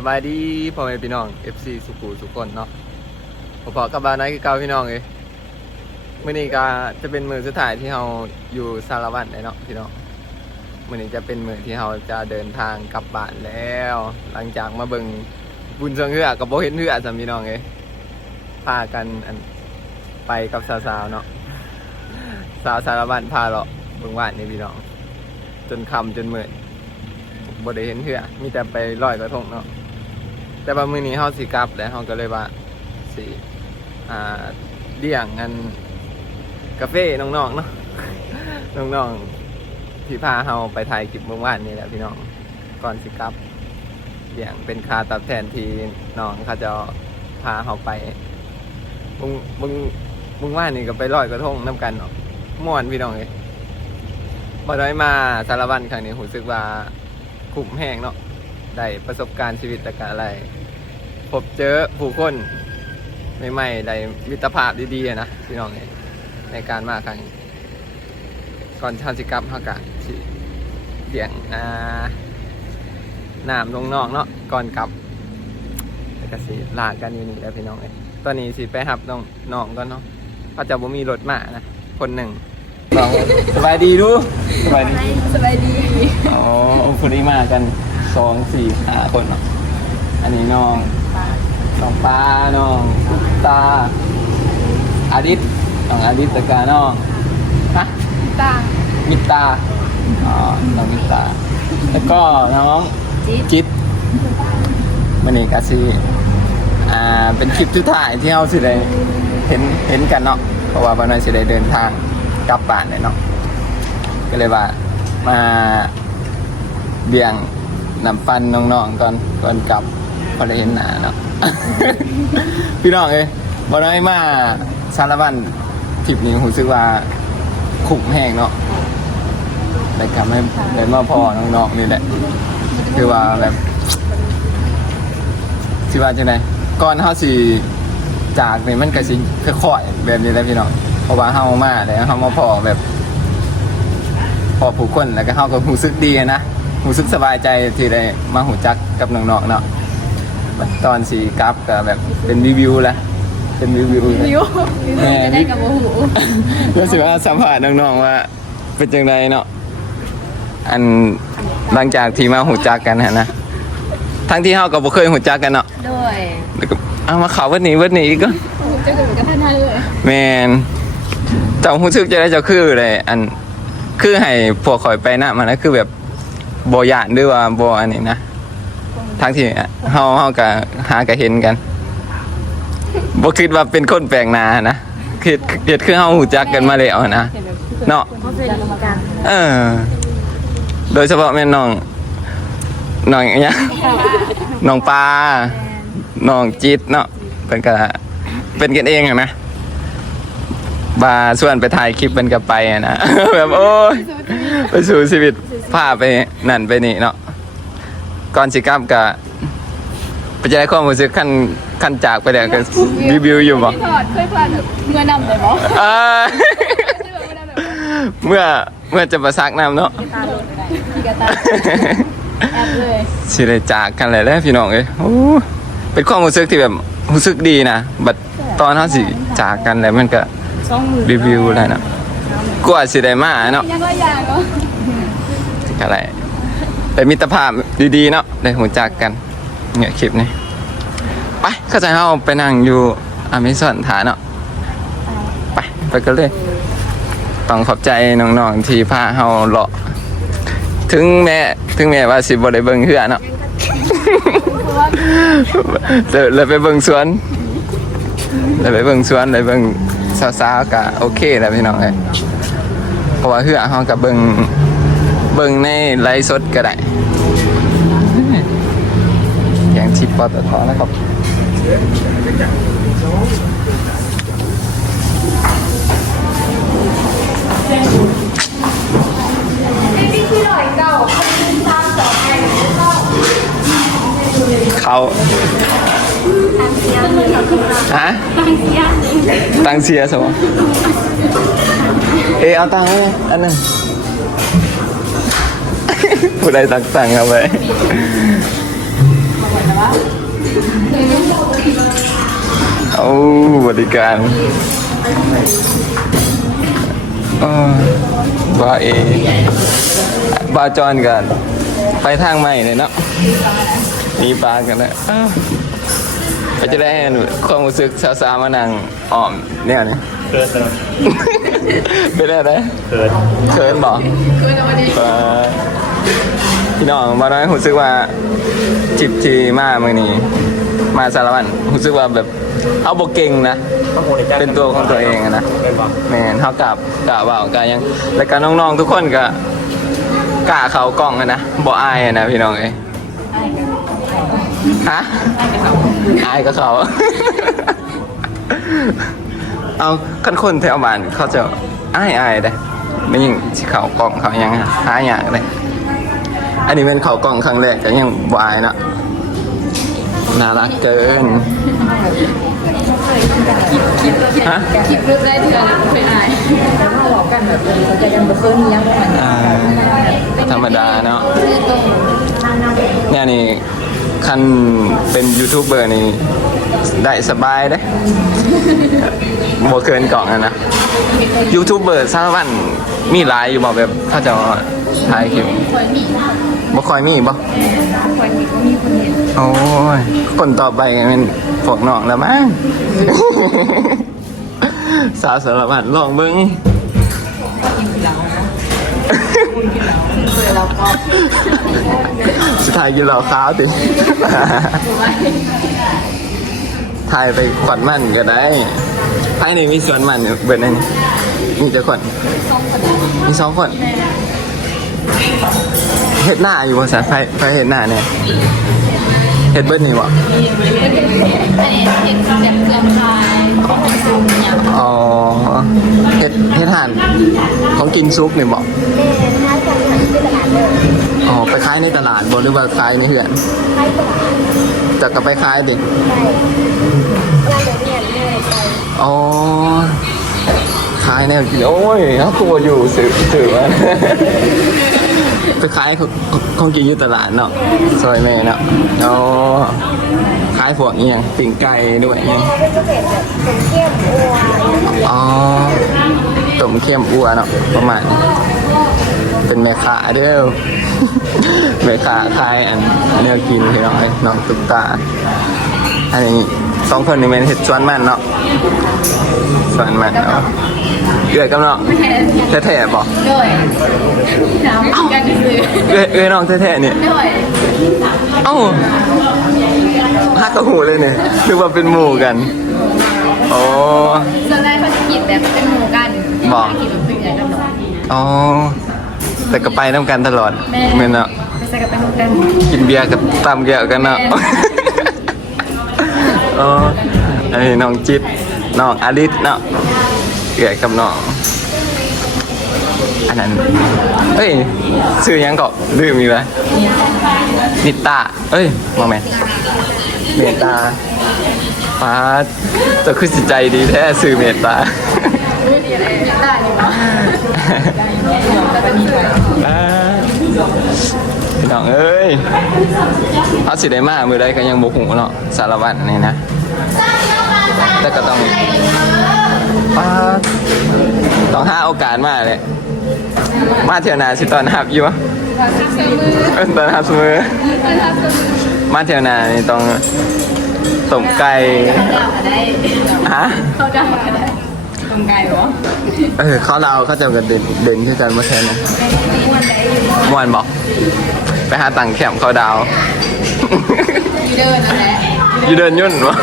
สบายดีพ่อแม่พี่น้อง FC สุกูสุกคนเนาะผมพอกับบาน้อยคือเก่าพี่น้องเอ้ยมื้อนี้ก็จะเป็นมือสุดท้ายที่เราอยู่สารวัตรเลยเนาะพี่น้องมื้อนี้จะเป็นมือที่เราจะเดินทางกลับบ้านแล้ว หลังจากมาเบิ่งบุญเชิงเฮือกับโบเห็นเฮือสำพี่น้องเอ้ยพากันไปกับสาวๆเนาะสาวสารวัตรพาเราะเบิ่งว่านนี่พี่น้อง จนคำจนมื้อบ่ได้เห็นเถื่อมีแต่ไปลอยกระทงเนาะ แต่ว่ามื้อนี้เฮาสิกลับแล้วเฮาก็เลยว่าสิอ่าเลี้ยงงันกาแฟน้องๆเนาะน้องๆที่พาเฮาไปถ่ายคลิปเมื่อวานนี่แหละพี่น้องก่อนสิกลับเลี้ยงเป็นค่าตอบแทนที่น้องเขาจะพาเฮาไปมึงมึงมึงว่านี่ก็ไปลอยกระทงนํกันเนาะม่วนพี่น้องเอ้ยบ่ได้มาสารวันครั้งนี้รู้สึกว่าคุ้มแห้งเนาะได้ประสบการณ์ชีวิตแต่กอะไร พบเจอผู้คนใหม่ๆได้มิตรภาพดีๆอะนะพี่น้องเอ้ยในการมาครั้งนี้ก่อนชาติกรรมเฮากะสิเดียงอ่าน้ำลงนอกเนาะก่อนกลับแล้วก็สิลากันอยู่นี่แหล้วพี่น้องเอ้ยตอนนี้สิไปหับน้องน้องก่อนเนาะเขาจะบ่มีรถมานะคนหนึ่งบอกว่าสบายดีดูสบายดีสบายดีอ๋อคนนี้มากันสองสี่ห้าคนเนาะอันนี้น้อง น้องปลาน้องตาอาดิตน้องอาดิตตะกาน้องฮะตามิตาอ๋อน้องมิตา แล้วก็น้องจิ๊ดจิตมันนี่กาซีอ่าเป็นคลิปทุกถ่ายที่เราสิได้เห็นเห็นกันเนาะเพราะว่าวันนั้นสิได้เดินทางกลับบ้านเลยเนาะก็เลยว่ามาเบี่ยงนำปันน้องๆก่อนก่อนกลับพอได้เห็นหน้าเนาะ พี่น้องเอ้ยบอน้อยมาสารวันทริปนี้ผมรู้สึกว่าขุมแห้งเนาะได้กลับให้ได้มาพ่อน้องๆนี่แหละ คือว่าแบบสิว่าจังไดก่อนเฮาสิจากนี่มันก็สิค่อยๆแบบนี้แหละพี่น้องเพราะว่าเฮามาแล้วเฮามาพอแบบพอผู้คนแล้วก็เฮาก็รู้สึกดีนะรู้สึกสบายใจที่ได้มาหูจักกับน้องๆเนาะ ตอนสีกลับก็แบบเป็นรีวิวแหละเป็นรีวิวเลยวิววิวจะได้กับโมหูรู้สึกว่าสัมผัสน้องๆว่า เป็นจังไดเนาะอันหลังจากที่มาหูจักกันฮะนะทั้งที่เฮาก็บ่เคยหูจักกันเนาะด้วยแล้วก็เอามาเขาวันนี้วันนี้ก็เจะกับกับท่านท่านเลยแมนเจ้ารู้สึกจะได้เจ้าคือเลยอันคือให้พวกข่อยไปนะมันนะคือแบบบ่ยานหรือว่าบ่อันนี้นะ ทั้งที่เฮาเฮาก็หาก็เห็นกันบ่คิดว่าเป็นคนแปลกหน้านะคิดคิดคือเฮาฮู้จักกันมาแล้วนะเนาะเออ โดยเฉพาะแม่น้องน้องอิหยังน้องปลาน้องจิตเนาะเป็นก็เป็นกันเองอะนะบาส่วนไปถ่ายคลิปเป็นกับไปอะนะแบบโอ้ยไปสู่ชีวิตพาไปนั่นไปนี่เนาะ ก่อนสิกลับก็ไปจะได้ความรู้สึกขั้นขั้นจากไปแล้วก็รีวิวอยู่บ่พี่พอดเคยพลาดแบบเมื่อนำเลยบอเออใช่แบบเมื่อนำแบบเมื่อเมื่อจะประซักน้ำเนาะตาลงไปไหนพี่กระตาแอบเลยสิได้จากกันเลยแหล้วพี่น้องเอ้ยโอ้เป็นความรู้สึกที่แบบรู้สึกดีนะบัดตอนเขาสิจากกันแล้วมันก็สองมือรีวิวแล้วเนาะกว่าสิได้มาเนาะยังก็ยางเนาะอะไร แต่มิตรภาพดีๆเนาะได้หูจักกันเนี่ยคลิปนี้ไปเข้าใจเฮาไปนั่งอยู่อเมซอนฐานเนาะไปไปกันเลย ต้องขอบใจน้องๆที่พาเฮาเลาะถึงแม้ถึงแม้ว่าสิบ่ได้เบิ่งเฮือเนาะเพราะว่าเลยไปเบิ่งสวนเลยไปเบิ่งสวนเลยเบิ่งสาวๆก็โอเคแล้วพี่น้องเอ้ยเพราะว่าเฮือเฮาก็เบิ่ง เบิ่งในไลฟ์สดก็ได้อย่างชิปปตทนะครับเขาฮะตังเสียสมเอยเอาตังค์ให้อันหนึง ผู้ใดตักสั่งครับไปเอาบริการบาเอบาจอนกันไปทางใหม่เลยเนาะมีปลากันนะก็จะได้ความรู้สึกสาวๆมานังอ้อมเนี่ยนะเกิดเป็นอะไรเกิดเกิดบอกเกิดวันนี้ พี่น้องมาน้อยรู้สึกว่าจิบจีมาเมื่อนี้ มาสารวัตรรู้สึกว่าแบบเอาบกเก่งนะ เป็นตัวของตัวเองอะนะเป็นปะแม่นเท่ากับกะว่าวกะยังแล้วก็น้องๆทุกคนก็กะเขากล้องอะนะบ่อายอะนะพี่น้องเอ้ยฮะอายก็เขา เอาคันคนแถวบ้านเขาจะอายอายได้ไม่ยิ่งสิเขากล้องเขายังหาอย่างเลย อันนี้เป็นเขากล้องครั้งแรกก็ยังบ่อายเนาะน่ารักเกินฮะคลิปรูปได้เถื่อนแล้วเป็นอายแต่ถ้าหลอกกันแบบเขาจะกันแบบเพิ่มมียังไงอ่าธรรมดาเนาะเนี่ยนี่คันเป็นยูทูบเบอร์นี่ได้สบายได้โบเกินกล่องอะนะยูทูบเบอร์สารวัตรมีหลายอยู่บอกแบบถ้าจะถ่ายคลิปคอยมี บ่คอยมีบ่คอยมีก็มีคนเห็นโอ้ย คนต่อไปก็เป็นพวกน้องแล้วมั้ง สาวสารวัตรลองเบิ้งเคยเราก็สุดท้ายกินเหล้าขาวติ ถ่ายไปขวัญมันก็ได้ภายในมีสวนมันอยู่เบิดนั่นมีจะขวัญมีสองคน เฮ็ดหน้าอยู่บริษัทไฟไฟเฮ็ดหน้าเนี่ยเฮ็ดเบิดนี่บ่อันนี้เห็นแบบเสื่อมคลายของซูมเนี่ยอ๋อเฮ็ดเฮ็ดห่านของกินซุปนี่บ่อ๋อไปขายในตลาดบ่หรือว่าขายในเฮือนจะกลับไปขายดิอ๋อขายแนวกินโอ้ยเขาตัวอยู่สื่อสื่อว่า ไปขายของของกินอยู่ตลาดเนาะซอยแม่เนาะอ๋อขายพวกเอียปิ่งไก่ด้วยเอียอ๋อต้มเค็มอัวเนาะประมาณเป็นแม่ค้าเด้อแม่ค้าขายอันอันนี้กินพี่น้องเอ้ยน้องตุ๊กตาอันนี้สองคนนี่เป็นเห็ดสวนมันเนาะสวนมันเนาะ เอื้อยกับน้องแท้ๆบอกด้วยน้ำกันซื้อเอ้ยเอ้ยน้องแท้ๆเนี่ยด้วยเอ้าฮักกับหูเลยเนี่ยนึกว่าเป็นหมู่กันโอ้ส่วนแรกเขาจะกินแบบเป็นหมูกันบอกกินแบบเป็นอย่างกับหนอนอ๋อแต่ก็ไปน้ำกันตลอดแม่เม่นเนาะไม่ใช่กับเป็นหมูกันกินเบียร์กับตามแก้วกันเนาะแม่อ๋ออันนี้น้องจิตน้องอาริสเนาะ เกี่ยกับน้องอันนั้นเฮ้ยชื่อยังก็ลืมอีกแล้วนิตาเอ้ยมาแม่เมตตาฟ้าจะคือสิใจดีแท้สื่อเมตตาไม่ดีเลยได้ดีกว่าแต่เป็นเพื่อนอ่าพี่น้องเอ้ยเขาสิได้มามือใดก็ยังบกหูเนาะสารวัตรนี่นะ หาโอกาสมาเลย มาเที่ยวหนาสิตอนหับอยู่วะเราทำเสมอเอิ้นตอนหับเสมอเราทำเสมอมาเที่ยวหนานี่ต้องต้มไก่เขาได้ฮะเขาได้เขาได้ตรงไกลเหรอเออเขาเราเขาเจะกันเด่นเด่นที่กันมาแทนนะม้วนได้อยู่มวนบอก ไปหาตังแคมป์เขาดาวอยู่เดินนั่นแหละอยู่เดินยุ่นวะ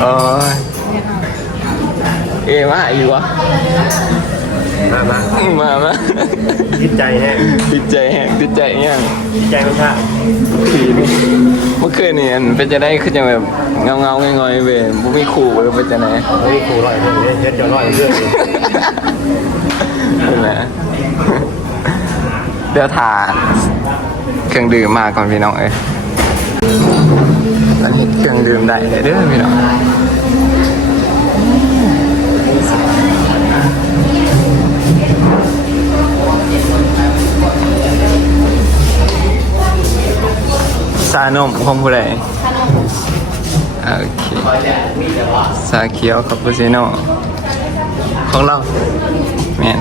โอ้ย เอมาอยู่วะมามามามาจิตใจแห้งติดใจแฮงติดใจยังจิตใจไม่ท่าผีนี่เมื่อคืนนี่อันเป็นจะได้ขึ้นยังแบบเงาเงาๆงอยๆเว้ยบุมีขู่เว้ยเป็นจะไหนเฮ้ยครูร้อยเพื่อนเฮ็ดเดี๋ยวร้อยเพื่อนอยู่นั่นแหละเดี๋ยวถ่าเครื่องดื่มมาก่อนพี่น้องเอ้ยตอนนี้เครื่องดื่มได้เลยเด้อพี่น้อง ซานมของผู้ใดโอเคชาเขียวคาปูชิโน่ของเราแมน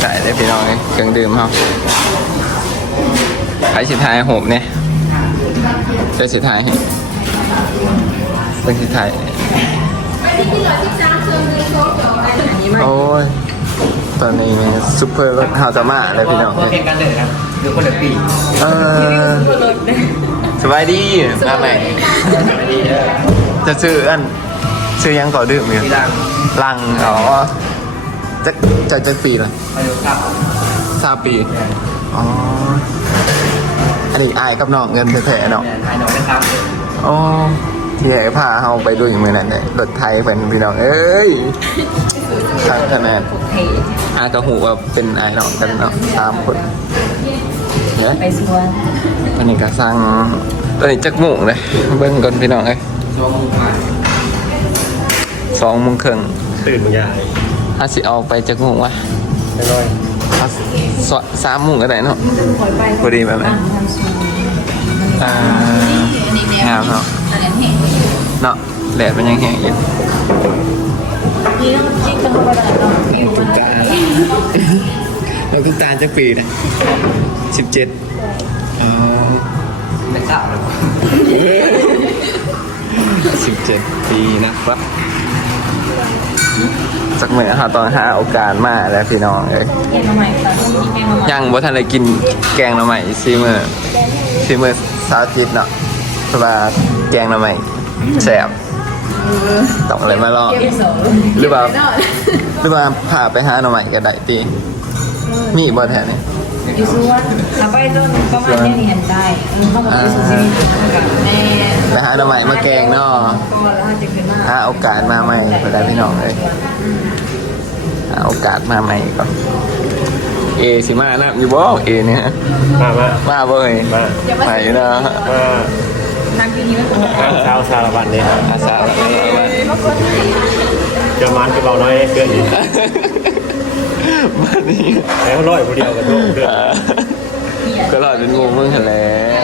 ใส่ได้พี่น้องเอ้ยเครื่องดื่มเฮาใครสิทายหบเนี่ย ได้สิทายให้เป็นสิทายโอ้ย ตอนนี้ซุปเปอร์รถฮาจะมาเลยพี่น้องเพลงกันเลยครับหรือคนละปีเออสบายดีมาใหม่จะซื้ออันซื้อยังก่อดื่มอยู่ปีดังลังอ๋อจะจะจะปีละอายุครับสามปีอ๋ออั นนี้อายกับน้องเงินแท้ๆเนาะแอนไทยหน่อยนะครับอ๋อที่ให้พาเฮาไปดูอย่างมือนั่นเลยรถไทยเป็นพี่น้องเอ้ยทางคะแนนอากระหูว่าเป็นไอ้น้องกันเนาะตามคนเนี่ยไปสวนอันนี้ก็สร้างตัวนี้จักหมูเลยเบิ้งก่อนพี่น้องเอ้ยช่วงมุมมาสองโมงครึ่งตื่นมึงยายถ้าสิเอาไปจักหมูวะไม่น้อยเอา สสามโมงก็ได้เนาะคอยไปพอดีแบบนั้นอ่างามเนาะเนาะแดดมันยังแห้งอยู่นี่ต้องจิ้งต้องไปตลาดเนาะไม่รู้ว่าตาเราคุณตาจะปีนะสิบเจ็ดเป็นสาวเลยสิบเจ็ดปีนะครับ สักเมื่อหาตอนหาโอกาสมาแล้วพี่น้องเอ้ยแกงมาใหม่ตอนนี้แกงมาใหม่ยังบ่ทันได้กินแกงหน่อใหม่ซีมือซีมือสาธิตเนาะเพราะว่าแกงหน่อใหม่แซ่บต้องอะไรมาลองเก็บสองหรือว่าหรือว่าพาไปหาหน่อใหม่ก็ได้ตีมีบ่แถวนี้อ ยู่สวนถ้าไปต้นประมาณนี้เห็นได้เขาบอกไปสู่ชีวิตกับแม่ไปหาหน่อใหม่มาแกงเนาะก็แล้วจะขึ้นมาหาโอกาสมาใหม่ก็ได้พี่น้องเลยหาโอกาสมาใหม่ก่อนเอสิมานะอยู่บ่เอเนี่ยมามามาเว้ยมาไปนะมาทางที่นี้มันข้างเช้าสารบันนี่อาสาแล้วเจะมันก็เบาน้อยให้เกินอีก บ้านนี้แล้วร้อยคนเดียวกันทุกเดือนอ่าก็หลอดเป็นงูมึงแหล้ว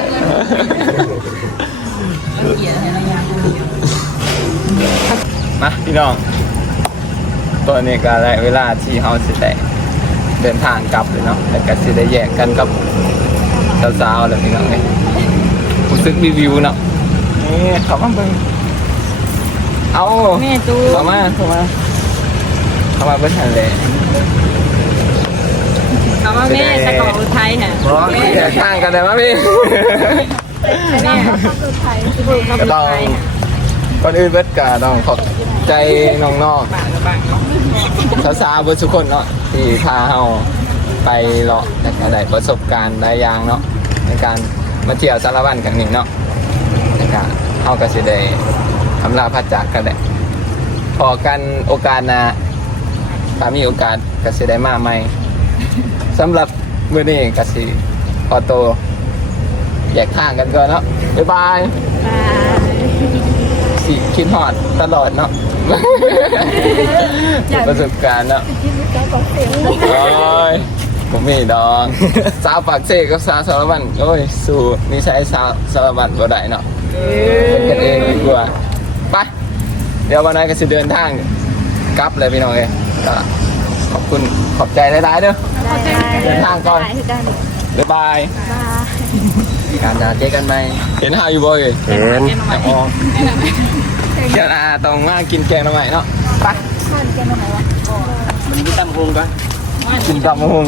เกียรอะมาพี่น้องตอนนี้ก็ได้เวลาที่เฮาสิได้เดินทางกลับเลยเนาะแต่ก็สิได้แยกกันกับสาวๆแล้วพี่น้องเอ้ยรู้สึกรีวิวเนาะนี่เข้ามาเบิ่งเอาแม่ตู้เข้ามาเข้ามา เข้ามาเบิ่งหันแหล้วคำว่าแม่ตะกอบไทยฮะร้องแยกทางกันได้มั้ยพี่แม่สุดไทยสุดก็ต้องก่อนอื่นเบิดกาต้องขอบใจน้องๆสาวๆเบิดทุกคนเนาะที่พาเฮาไปเลาะและก็ได้ประสบการณ์หลายอย่างเนาะในการมาเที่ยวสารวัตรครั้งนี้เนาะแล้วก็เฮาก็สิได้ทำลาพัดจากกันได้พอกันโอกาสหน้า ถ้ามีโอกาสก็สิได้มาใหม่สำหรับมื้อนี้ก็สิขอตัวแยกทางกันก่อนเนาะบ๊ายบายสิคิดฮอดตลอดเนาะประสบการณ์เนาะโอ้ยผมมีดองสาวปากเซกับสาวสารวัตรโอ้ยสู้นิสัยสาวสารวัตรบ่ได้เนาะเป็นกันเองดีกว่าไปเดี๋ยววันนั้นก็สิเดินทางกลับเลยพี่น้องเอ้ย ก็ขอบคุณขอบใจหลายๆเด้อเดินทางก่อนบ๊ายบายการจะเจอกันไหมเห็นหาอยู่บ่อยเห็นอ๋อเดี๋ยวอาต้องมากินแกงหน่อไม้เนาะไปมันมีตั้งวงกันกินตำมะฮง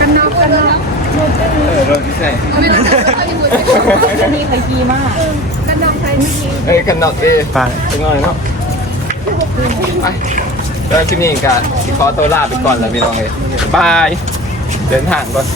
กันนอกกันนอกรถพิเศษนี่เคยกีมากเอ้ยกันนอกเอ้ยไปเป็นอกเนาะไปแล้วที่นี่กันขอตัวลาไปก่อนแล้วพี่น้องเอ้ยบาย เดินทางก่อน